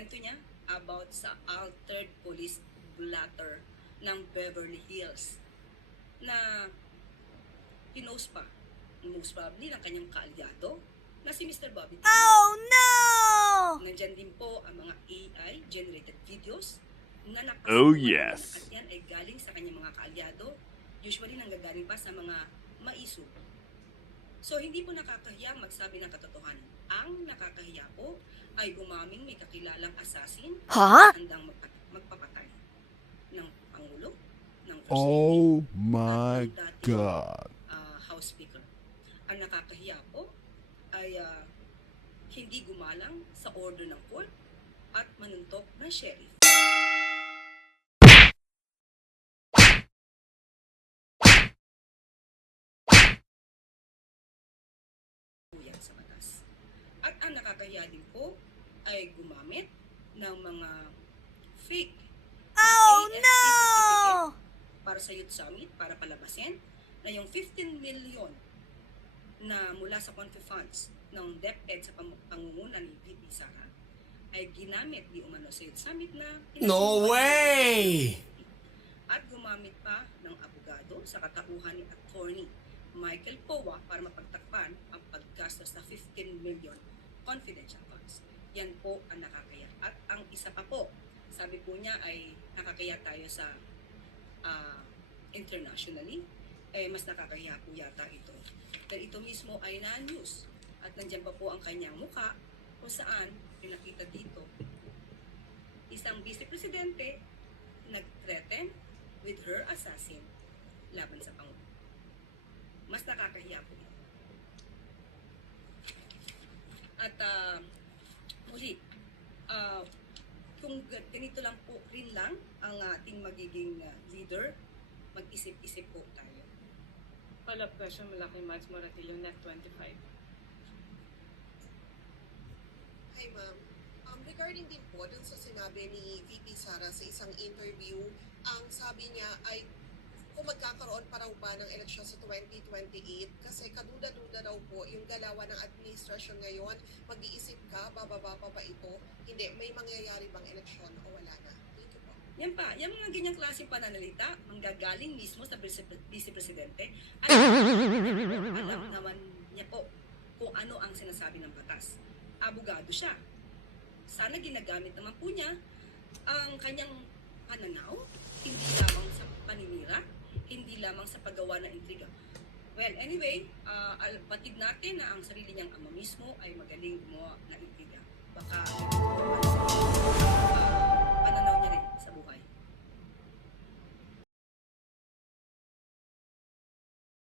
kwento niya about sa altered police blotter ng Beverly Hills na pinost pa, most probably, ng kanyang kaalyado na si Mr. Bobby Tignan. Oh no! Nandyan din po ang mga AI-generated videos na Oh, napasagawa yes. at yan ay galing sa kanyang mga kaalyado, usually nanggagaling pa sa mga maiso. So, hindi po nakakahiyang magsabi ng katotohanan. Ang nakakahiya po ay umaming may kakilalang assassin Ha? na handang magpapatay ng Pangulo, ng First Oh Lady, my at ng dating, God. House Speaker. Ang nakakahiya po ay hindi gumalang sa order ng court at manuntok ng sheriff. Yan sa batas. At ang nakakahiya din po ay gumamit ng mga fake na Oh AFP no! certificate para sa Youth Summit para palabasin na yung 15 million na mula sa Confi Funds ng DepEd sa pangunguna ni VP Sara ay ginamit di umano sa Youth Summit na No way! at gumamit pa ng abogado sa katauhan ni Attorney Michael Powa para mapagtakpan ang paggastos na 15 million confidential funds. Yan po ang nakakaya. At ang isa pa po, sabi po niya ay nakakaya tayo sa internationally, mas nakakaya po yata ito. Dahil ito mismo ay na-news. At nandiyan pa po ang kanyang muka kung saan pinakita dito isang vice presidente nag-threaten with her assassin laban sa Pangulo. Mas nakakahiya po ito. At muli, kung ganito lang po rin lang ang ating magiging leader, mag-isip-isip po tayo. Follow-up question mula kay Mads Moratillo, Net 25. Hi ma'am. Regarding din po dun sa sinabi ni VP Sara sa isang interview, ang sabi niya ay kung magkakaroon pa raw ba ng eleksyon sa 2028 kasi kaduda-duda daw po yung galawan ng administrasyon ngayon, mag-iisip ka, bababa pa ba ito? Hindi, may mangyayari bang eleksyon o wala na? Thank you po. Yan pa, yung mga ganyang klaseng pananalita, manggagaling mismo sa vice-presidente at alam naman niya po kung ano ang sinasabi ng batas. Abogado siya. Sana ginagamit naman po niya ang kanyang pananaw, hindi lamang sa paninira, hindi lamang sa paggawa ng intriga. Well, anyway, batid natin na ang sarili niyang ama mismo ay magaling gumawa ng intriga.